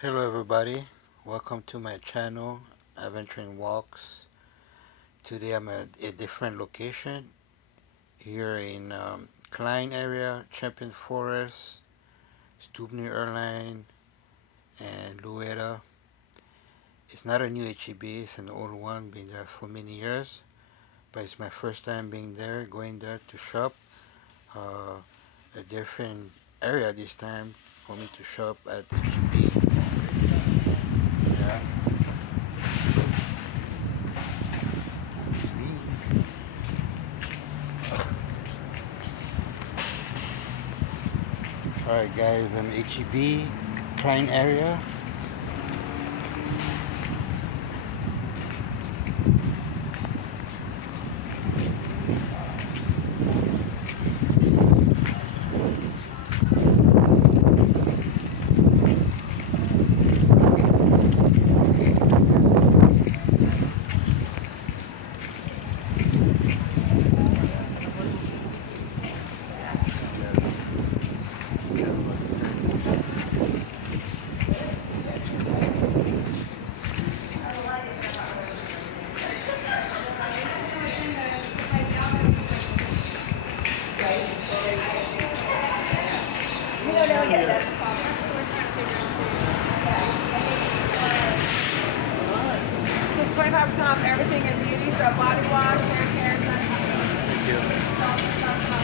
Hello everybody, welcome to my channel, Adventuring Walks. Today I'm at a different location here in Klein area, Champion Forest, Stuebner Airline, and Louetta. It's not a new HEB, it's an old one, been there for many years, but it's my first time being there, going there to shop. Uh, a different area this time for me to shop at HEB. Yeah. Alright guys, I'm HEB, Klein area. So 25% off everything in beauty, so body wash, hair care, sunscreen, Thank you.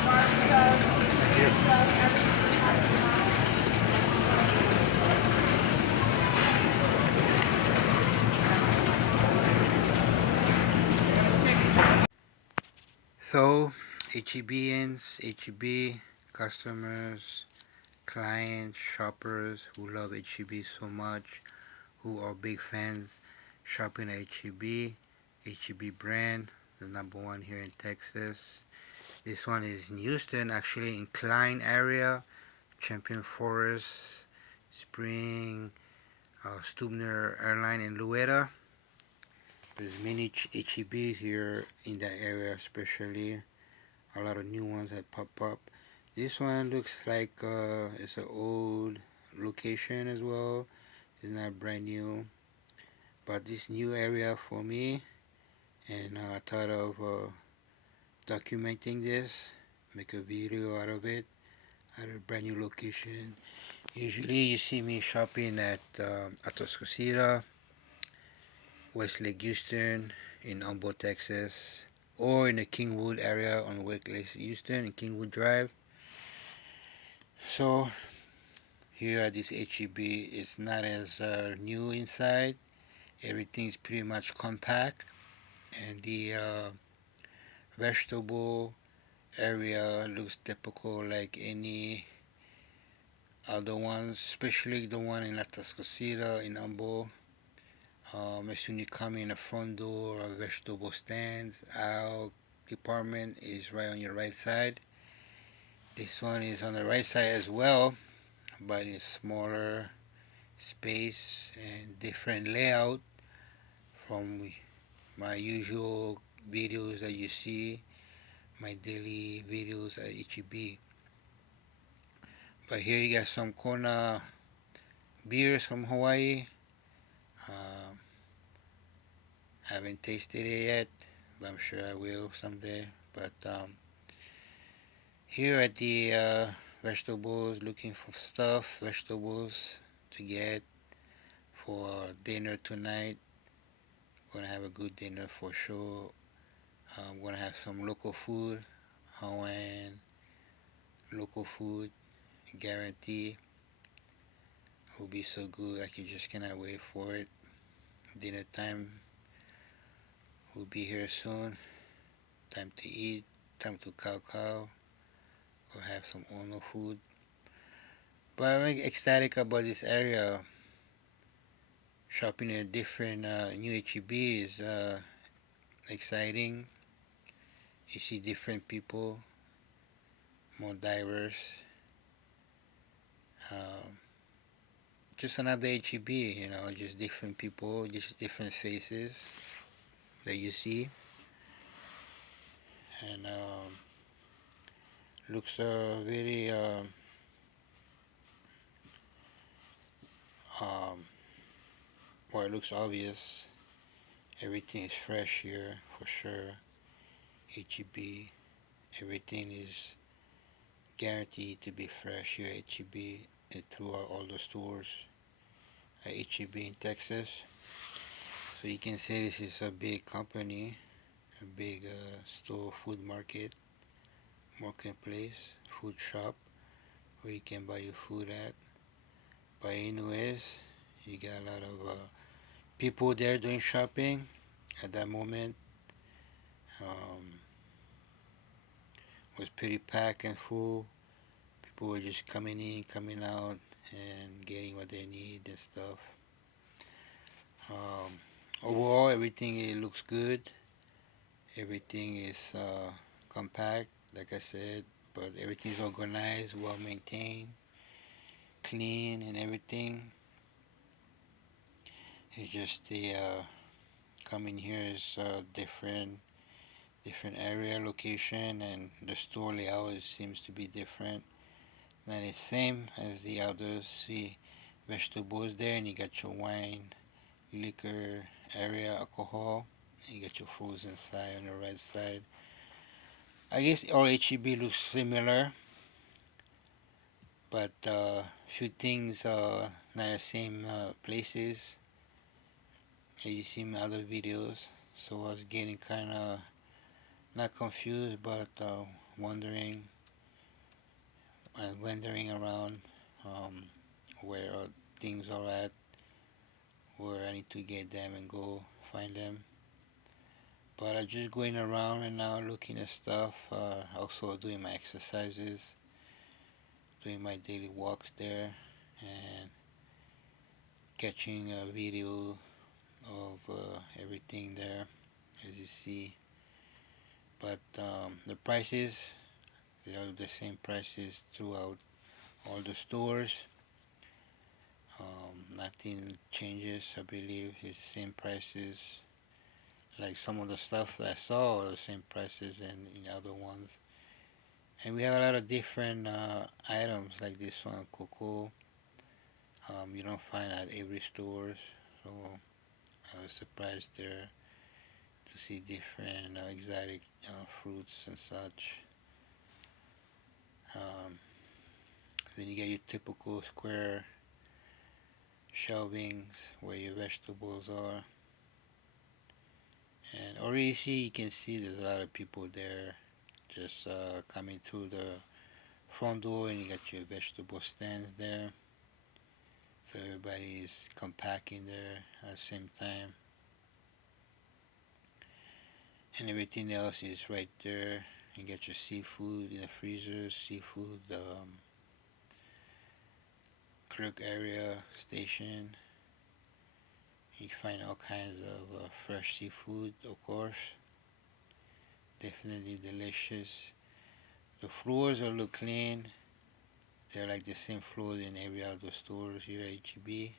bar stuff, Thank you. stuff, everything. So, HEBians, HEB customers, clients, shoppers who love HEB so much, who are big fans shopping at HEB, HEB brand, the number one here in Texas. This one is in Houston, actually in Klein area, Champion Forest, Spring, Stuebner Airline in Louetta. There's many HEBs here in that area, especially a lot of new ones that pop up. This one looks like it's an old location as well. It's not brand new, but this new area for me, and I thought of documenting this, make a video out of it, at a brand new location. Usually you see me shopping at Atascocita, Westlake Houston, in Humboldt, Texas, or in the Kingwood area on Westlake Houston and Kingwood Drive. So here at this HEB, it's not as new inside. Everything's pretty much compact, and the vegetable area looks typical like any other ones, especially the one in Atascocita in Humboldt. As soon as you come in the front door, vegetable stands, our department is right on your right side. This one is on the right side as well, but in smaller space and different layout from my usual videos that you see, my daily videos at HEB. But here you got some Kona beers from Hawaii. Uh, haven't tasted it yet, but I'm sure I will someday. But here at the vegetables, looking for vegetables to get for dinner tonight. Gonna have a good dinner for sure. I'm gonna have some local food, Hawaiian local food, guarantee. Will be so good. I just cannot wait for it. Dinner time will be here soon. Time to eat. Time to cow. Or have some Ono food. But I'm ecstatic about this area. Shopping in a different new HEB is exciting. You see different people, more diverse. Um, just another HEB, just different people, just different faces that you see, and looks very Well, it looks obvious. Everything is fresh here for sure. HEB, everything is guaranteed to be fresh here at HEB and throughout all the stores at HEB in Texas. So you can say this is a big company, a big store, food market, marketplace, food shop where you can buy your food at. But anyways, you got a lot of people there doing shopping at that moment. Um, was pretty packed and full. People were just coming in, coming out, and getting what they need and stuff. Um, Overall, everything it looks good. Everything is compact, like I said, but everything's organized, well maintained, clean, and everything. It's just the coming here is different area location, and the store layout seems to be different. Not the same as the others. See vegetables there, and you got your wine, liquor area, alcohol. And you got your frozen side on the right side. I guess all HEB looks similar, but few things are not the same places as you see in other videos. So I was getting kind of not confused, but wondering and wandering around um, where things are at, where I need to get them and go find them. But I'm just going around and now looking at stuff, also doing my exercises, doing my daily walks there, and catching a video of everything there as you see. But the prices, they are the same prices throughout all the stores. Nothing changes, I believe. It's the same prices. Like some of the stuff that I saw are the same prices and in other ones. And we have a lot of different items like this one, cocoa. You don't find at every stores. So I was surprised there to see different exotic fruits and such. Um, then you get your typical square shelvings where your vegetables are. And already you can see there's a lot of people there just coming through the front door, and you got your vegetable stands there. So everybody is compacting there at the same time. And everything else is right there. You get your seafood in the freezer, seafood clerk area station. You find all kinds of fresh seafood, of course. Definitely delicious. The floors all look clean. They're like the same floors in every other stores here at HEB.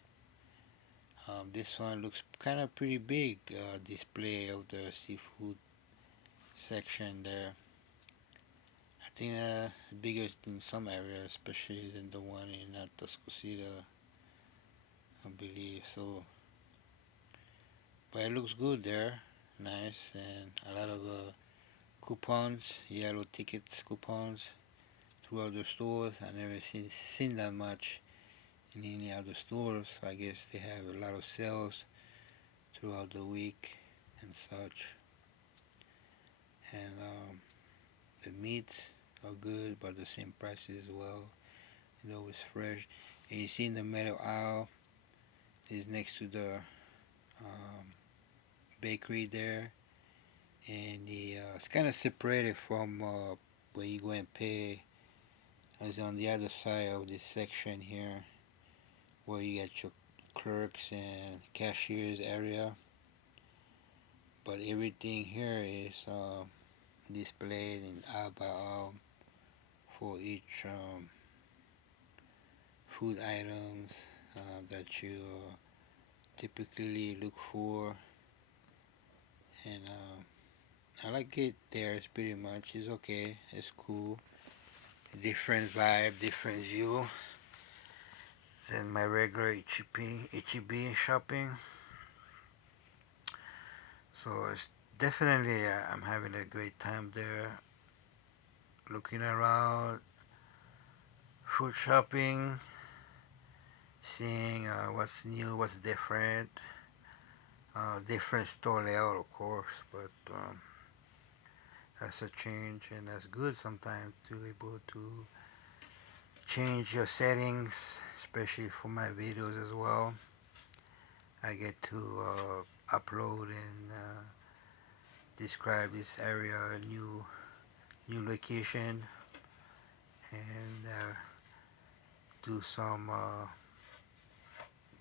This one looks kind of pretty big. Display of the seafood section there. I think bigger in some areas, especially than the one in Tuscaloosa, I believe. So, but it looks good there, nice, and a lot of coupons, yellow tickets coupons throughout the stores. I never seen that much in any other stores. I guess they have a lot of sales throughout the week and such. And the meats are good, but the same price as well. It's always fresh. And you see in the middle aisle is next to the um, bakery there, and it's kind of separated from where you go and pay. As on the other side of this section here, where you get your clerks and cashiers area. But everything here is displayed in aisle by aisle for each food items that you typically look for. And I like it there. It's pretty much, it's okay, it's cool. Different vibe, different view than my regular HEB shopping. So it's definitely I'm having a great time there, looking around, food shopping, seeing what's new, what's different. Different store layout, of course, but that's a change, and that's good sometimes to be able to change your settings, especially for my videos as well. I get to upload and describe this area, new location, and do some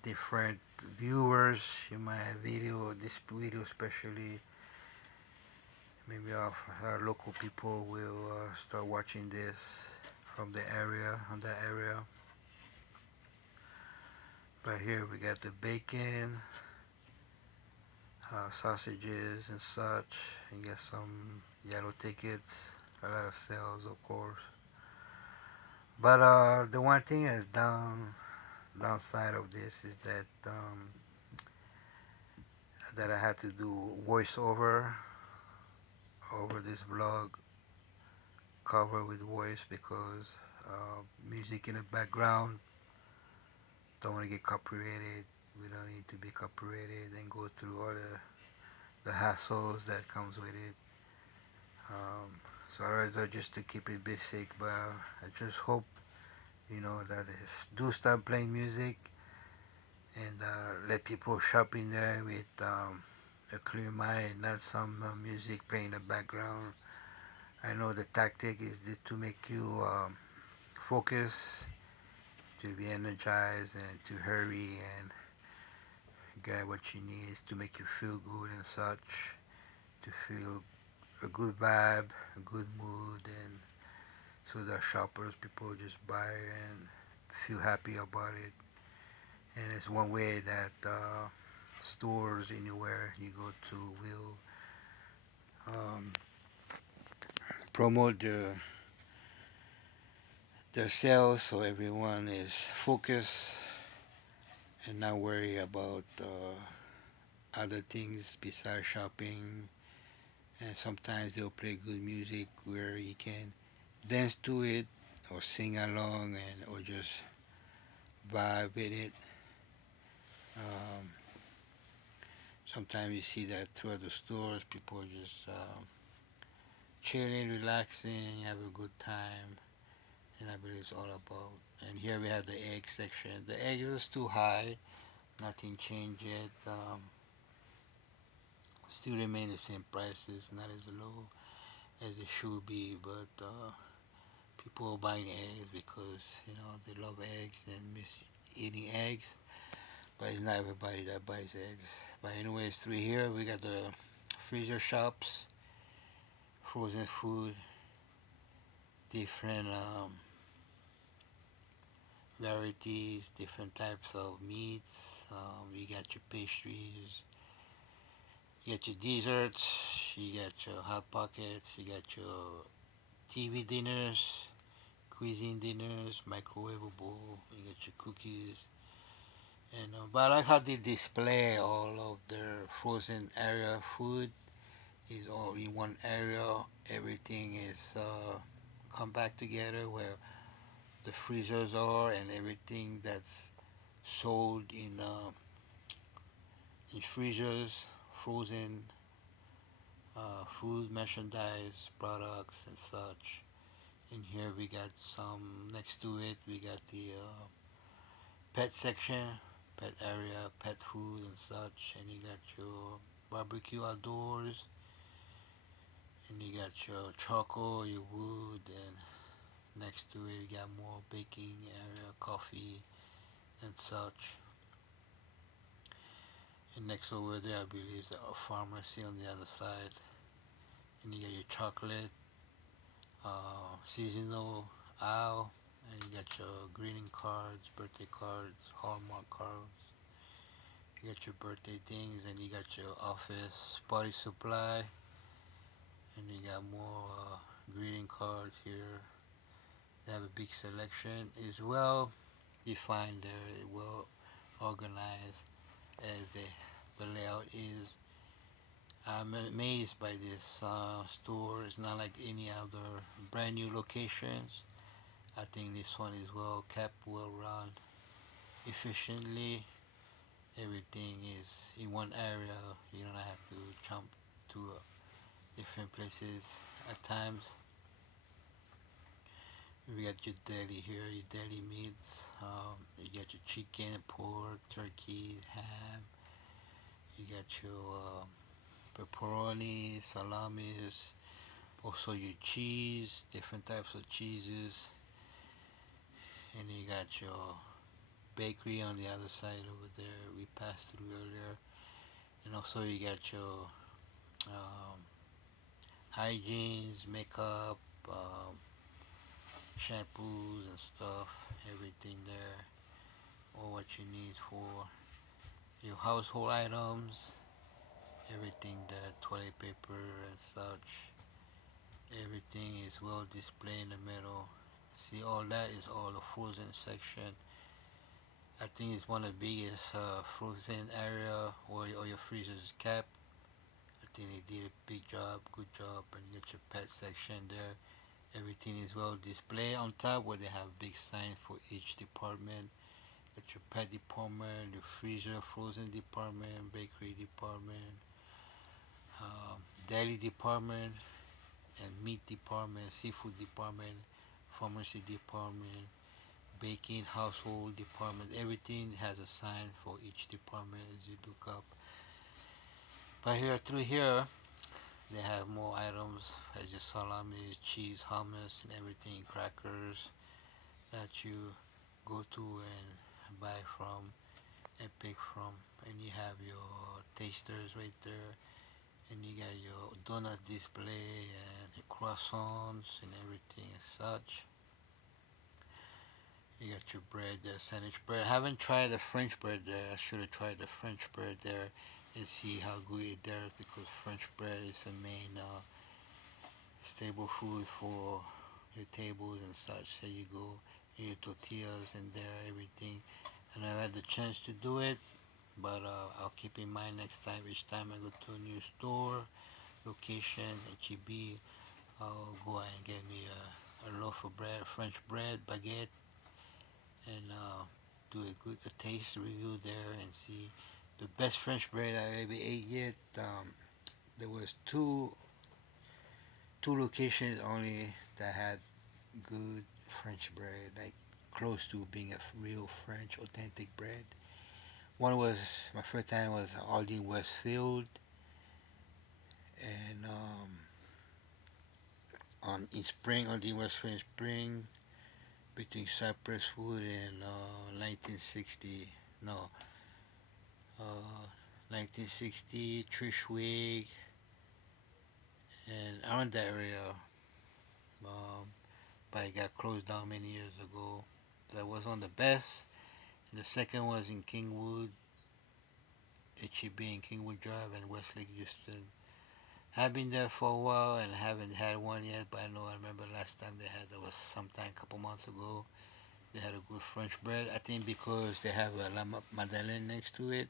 different viewers in my video. This video especially, maybe of local people will start watching this from the area, on that area. But here we got the bacon, sausages and such, and get some yellow tickets, a lot of sales, of course. But the one thing that's downside of this is that I had to do voiceover over this vlog, cover with voice because music in the background. Don't want to get copyrighted. We don't need to be copyrighted and go through all the hassles that comes with it. So I rather just to keep it basic, but I just hope that do start playing music and let people shop in there with a clear mind, not some music playing in the background. I know the tactic is to make you focus, to be energized, and to hurry and get what you need to make you feel good and such, to feel a good vibe, a good mood, and so the shoppers, people just buy and feel happy about it. And it's one way that stores anywhere you go to will promote their sales, so everyone is focused and not worry about other things besides shopping. And sometimes they'll play good music where you can dance to it or sing along and or just vibe with it. Um, Sometimes you see that throughout the stores, people just chilling, relaxing, have a good time, and I believe it's all about. And here we have the egg section. The eggs is too high, nothing changed yet. Still remain the same prices, not as low as it should be, but people are buying eggs because they love eggs and miss eating eggs. But it's not everybody that buys eggs. But anyways, through here we got the freezer shops, frozen food, different varieties, different types of meats. You got your pastries, you got your desserts, you got your hot pockets, you got your TV dinners, cuisine dinners, microwavable. You got your cookies, and but I like how they display all of their frozen area food is all in one area. Everything is come back together where the freezers are and everything that's sold in freezers, frozen food, merchandise, products, and such. In here we got some next to it. We got the pet section, pet area, pet food and such, and you got your barbecue outdoors, and you got your charcoal, your wood, and next to it you got more baking area, coffee, and such. And next over there, I believe, is a pharmacy on the other side. And you got your chocolate, seasonal aisle, and you got your greeting cards, birthday cards, Hallmark cards. You got your birthday things, and you got your office party supply, and you got more greeting cards here. They have a big selection. It's well defined there, well organized as the layout is. I'm amazed by this store. It's not like any other brand new locations. I think this one is well kept, well run, efficiently. Everything is in one area. You don't have to jump to different places at times. We got your deli here, your deli meats. You got your chicken, pork, turkey, ham. You got your pepperoni, salamis, also your cheese, different types of cheeses, and you got your bakery on the other side over there. We passed through earlier, and also you got your um, hygienes, makeup, shampoos and stuff. Everything there, all what you need for your household items. Everything there, toilet paper and such. Everything is well displayed in the middle. See, all that is all the frozen section. I think it's one of the biggest frozen area where all your freezers is kept. I think they did a big job, good job, and you get your pet section there. Everything is well displayed on top where they have big sign for each department. Got your pet department, your freezer, frozen department, bakery department, dairy department, and meat department, seafood department, pharmacy department, baking, household department. Everything has a sign for each department as you look up. But here through here, they have more items as your salami, cheese, hummus, and everything, crackers that you go to and buy from and pick from. And you have your tasters right there, and you got your donut display and your croissants and everything as such. You got your bread there, sandwich bread. I haven't tried the French bread there. I should have tried the French bread there and see how good it there because French bread is the main staple food for your tables and such. There you go, your tortillas and there, everything. And I've had the chance to do it, but I'll keep in mind next time. Each time I go to a new store, location, HEB, I'll go and get me a loaf of bread, French bread, baguette, and do a good a taste review there and see the best French bread I ever ate yet. There was two locations only that had good French bread, like close to being a real French authentic bread. One was my first time was Aldi Westfield, and on in Spring, Aldi Westfield in Spring, between Cypress Wood and 1960. No, 1960 Trishwig, and around that area. Um, but it got closed down many years ago. That was one of the best. And the second was in Kingwood, HEB in Kingwood Drive and Westlake, Houston. I've been there for a while and haven't had one yet, but I remember last time they had, that was sometime a couple months ago. They had a good French bread. I think because they have a La Madeleine next to it,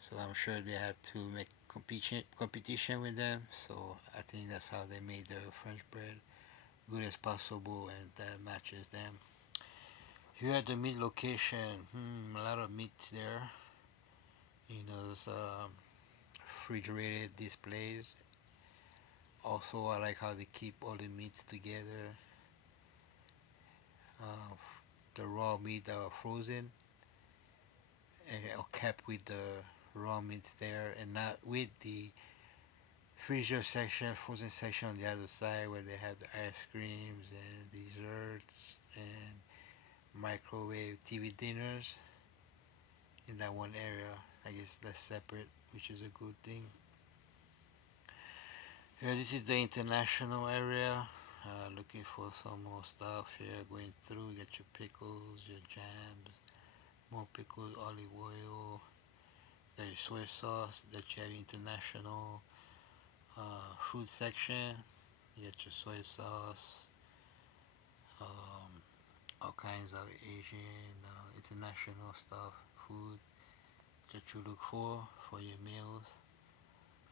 so I'm sure they had to make competition with them. So I think that's how they made their French bread good as possible, and that matches them. Here at the meat location, a lot of meats there. Those refrigerated displays. Also, I like how they keep all the meats together. The raw meat that are frozen and kept with the raw meat there, and not with the freezer section, frozen section on the other side where they have the ice creams and desserts and microwave TV dinners in that one area. I guess that's separate, which is a good thing. Here, this is the international area. Looking for some more stuff here. Going through, get your pickles, your jams, more pickles, olive oil, got your soy sauce. That you have international food section. You get your soy sauce, um, all kinds of Asian, international stuff, food that you look for your meals.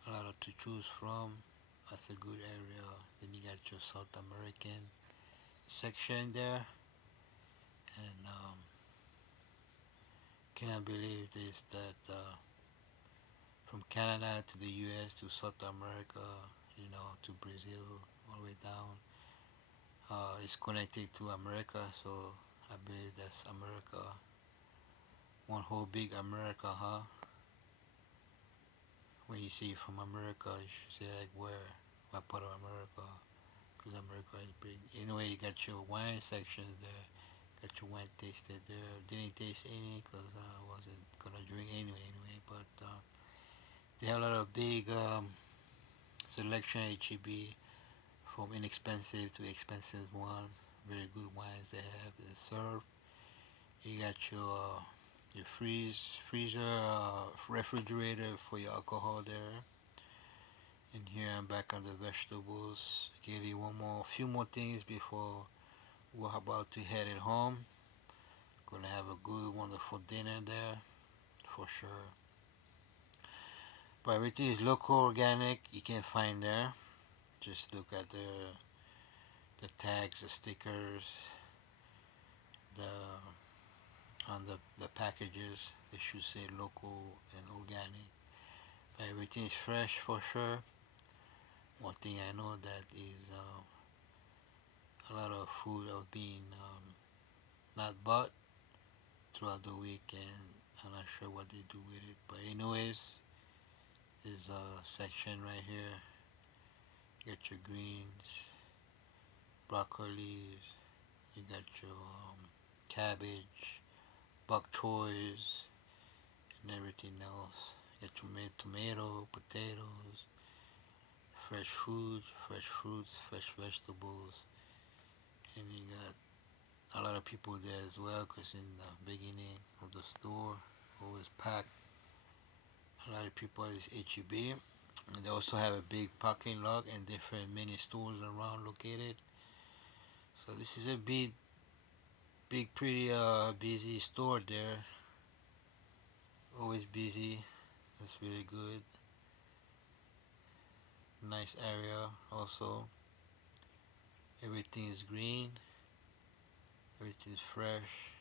a lot to choose from. That's a good area. Then you got your South American section there, and cannot believe this that from Canada to the U.S. to South America, to Brazil, all the way down, it's connected to America. So I believe that's America, one whole big America, huh? When you see from America, you should say like where, what part of America? Because America is big. Anyway, you got your wine section there. Got your wine tasted there. Didn't taste any because I wasn't gonna drink anyway. But they have a lot of big selection HEB from inexpensive to expensive ones. Very good wines they have. They serve. You got your freezer, refrigerator for your alcohol there. And here I'm back on the vegetables. Give you few more things before we're about to head it home. Gonna have a good, wonderful dinner there for sure. But everything is local, organic. You can find there. Just look at the tags, the stickers, the on the packages. They should say local and organic. But everything is fresh for sure. One thing I know that is a lot of food are being not bought throughout the week, and I'm not sure what they do with it. But anyways, there's a section right here. Get your greens, broccoli, you got your cabbage, bok choys, and everything else. Get your tomato, potatoes, fresh food, fresh fruits, fresh vegetables, and you got a lot of people there as well. Cause in the beginning of the store, always packed. A lot of people at this HEB. And they also have a big parking lot and different mini stores around located. So this is a big, pretty busy store there. Always busy. That's really good. Nice area also. Everything is green. Everything is fresh.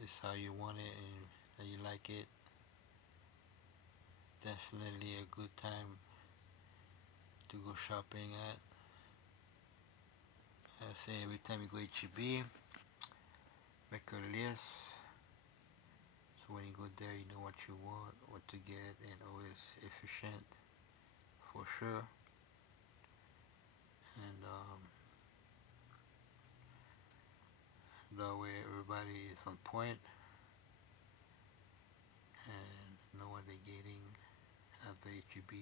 This is how you want it and how you like it. Definitely a good time to go shopping at. I say every time you go HEB, make a list. So when you go there, you know what you want, what to get, and always efficient for sure. And that way everybody is on point and know what they're getting at the HEB.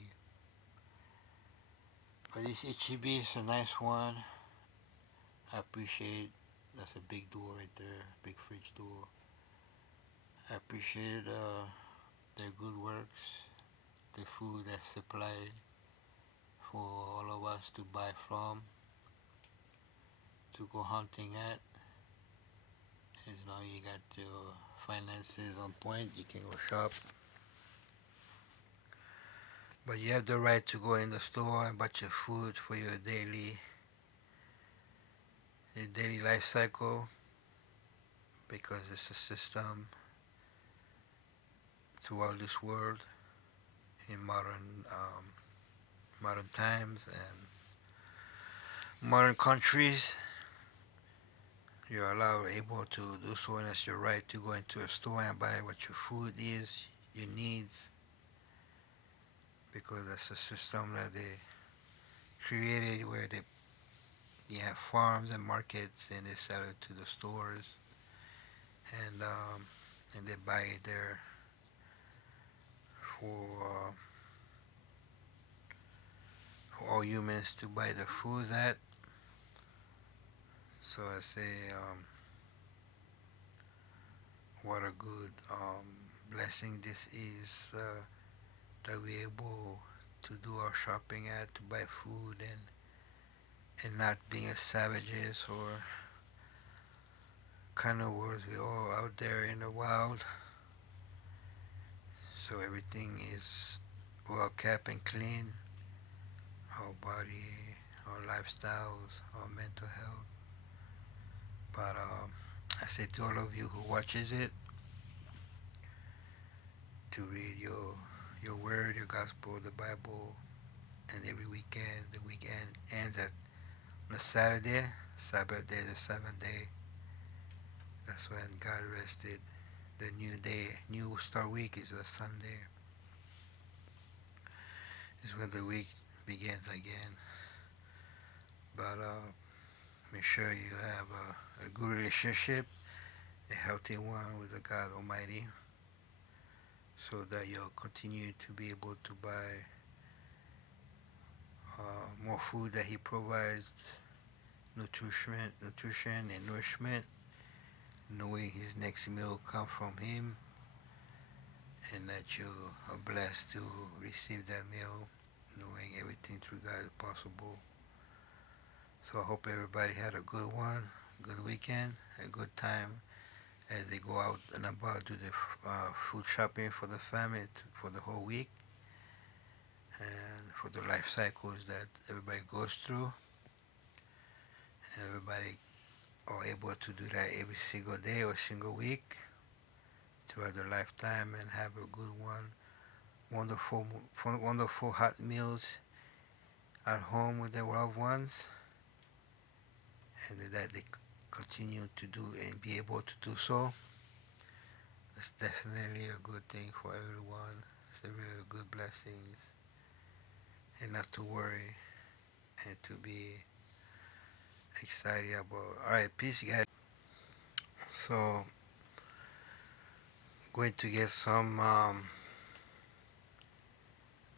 But this HEB is a nice one. I appreciate that's a big door right there, big fridge door. I appreciate their good works, the food that's supplied for all of us to buy from, to go hunting at. As long as you got your finances on point, you can go shop. But you have the right to go in the store and buy your food for your daily life cycle, because it's a system throughout this world in modern times and modern countries. You're allowed, able to do so, and it's your right to go into a store and buy what your food is, your needs, because that's a system that they created where you have farms and markets and they sell it to the stores, and they buy it there for all humans to buy the food at. So I say, what a good blessing this is, that we're able to do our shopping at, to buy food, and not being as savages or carnivores. We're all out there in the wild, so everything is well kept and clean, our body, our lifestyles, our mental health. But I say to all of you who watches it to read your word, your gospel, the Bible, and every weekend. The weekend ends at on a Saturday. Sabbath day is the seventh day. That's when God rested. The new day, new start week is a Sunday. Is when the week begins again. But make sure you have a good relationship, a healthy one with the God Almighty, so that you'll continue to be able to buy more food that He provides, nutrition and nourishment, knowing His next meal come from Him, and that you are blessed to receive that meal, knowing everything through God is possible. So I hope everybody had a good one, good weekend, a good time as they go out and about do the food shopping for the family for the whole week and for the life cycles that everybody goes through. And everybody are able to do that every single day or single week throughout their lifetime and have a good one. Wonderful hot meals at home with their loved ones, and that they continue to do and be able to do so. It's definitely a good thing for everyone. It's a really good blessing, and not to worry and to be excited about. All right, peace, guys. So, going to get some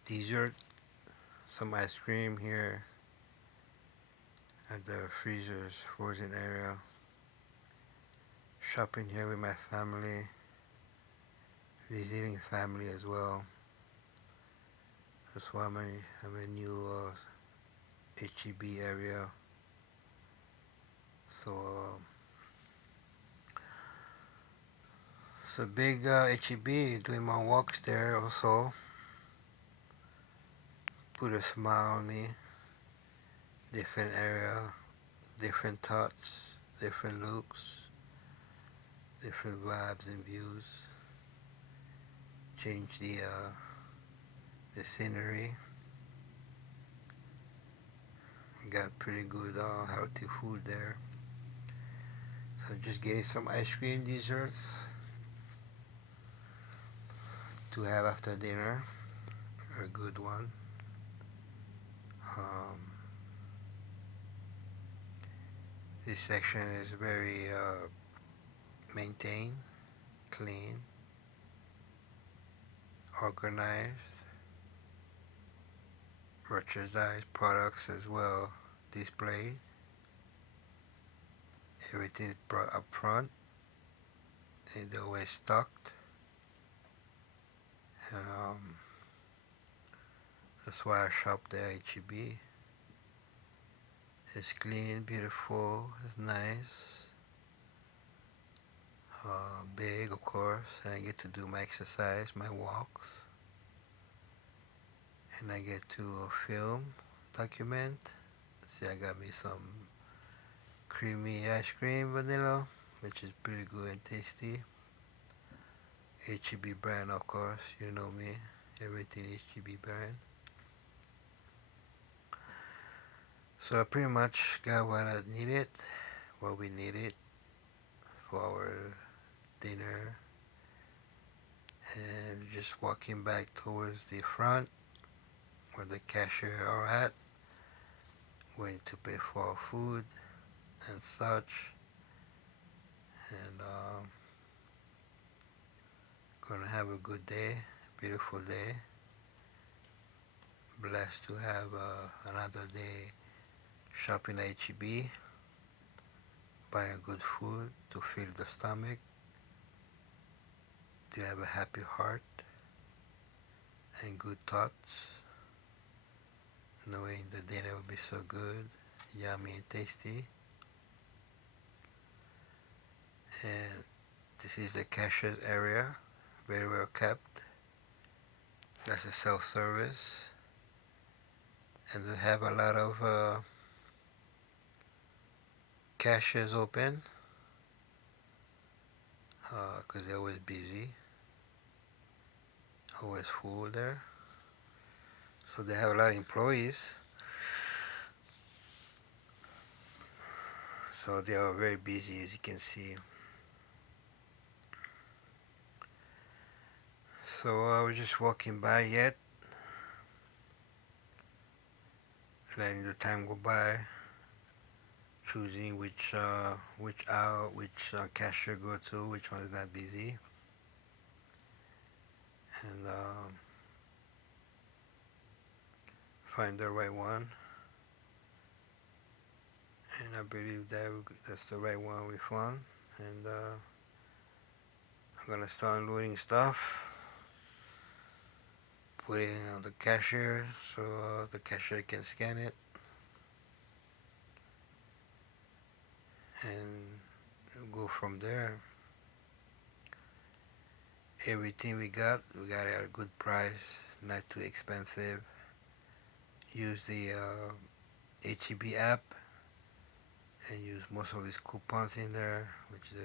dessert, some ice cream here at the freezer's frozen area. Shopping here with my family, visiting family as well. That's why I'm in new HEB area. So it's a big HEB. Doing my walks there also put a smile on me. Different area, different thoughts, different looks, different vibes and views. Change the scenery. Got pretty good healthy food there. So just getting some ice cream desserts to have after dinner. A good one. Um, this section is very maintained, clean, organized, merchandise products as well displayed. Everything is brought up front and always stocked. And that's why I shop there at HEB. It's clean, beautiful, it's nice, big of course, and I get to do my exercise, my walks, and I get to film, document. See, I got me some creamy ice cream vanilla, which is pretty good and tasty. HEB brand, of course, you know me, everything HEB brand. So I pretty much got what I needed, what we needed for our dinner, and just walking back towards the front where the cashier are at, waiting to pay for our food and such, and gonna have a good day, beautiful day. Blessed to have another day shopping at HEB, buying good food to fill the stomach, to have a happy heart and good thoughts, knowing the dinner will be so good, yummy and tasty. And this is the cashier's area, very well kept. That's a self-service, and they have a lot of cashiers open because they're always busy, always full there. So they have a lot of employees, so they are very busy, as you can see. So I was just walking by yet, letting the time go by, choosing which cashier go to, which one is not busy, and find the right one. And I believe that's the right one we found. And I'm gonna start unloading stuff, put it on the cashier so the cashier can scan it, and go from there. Everything we got it at a good price, not too expensive. Use the HEB app and use most of his coupons in there, which is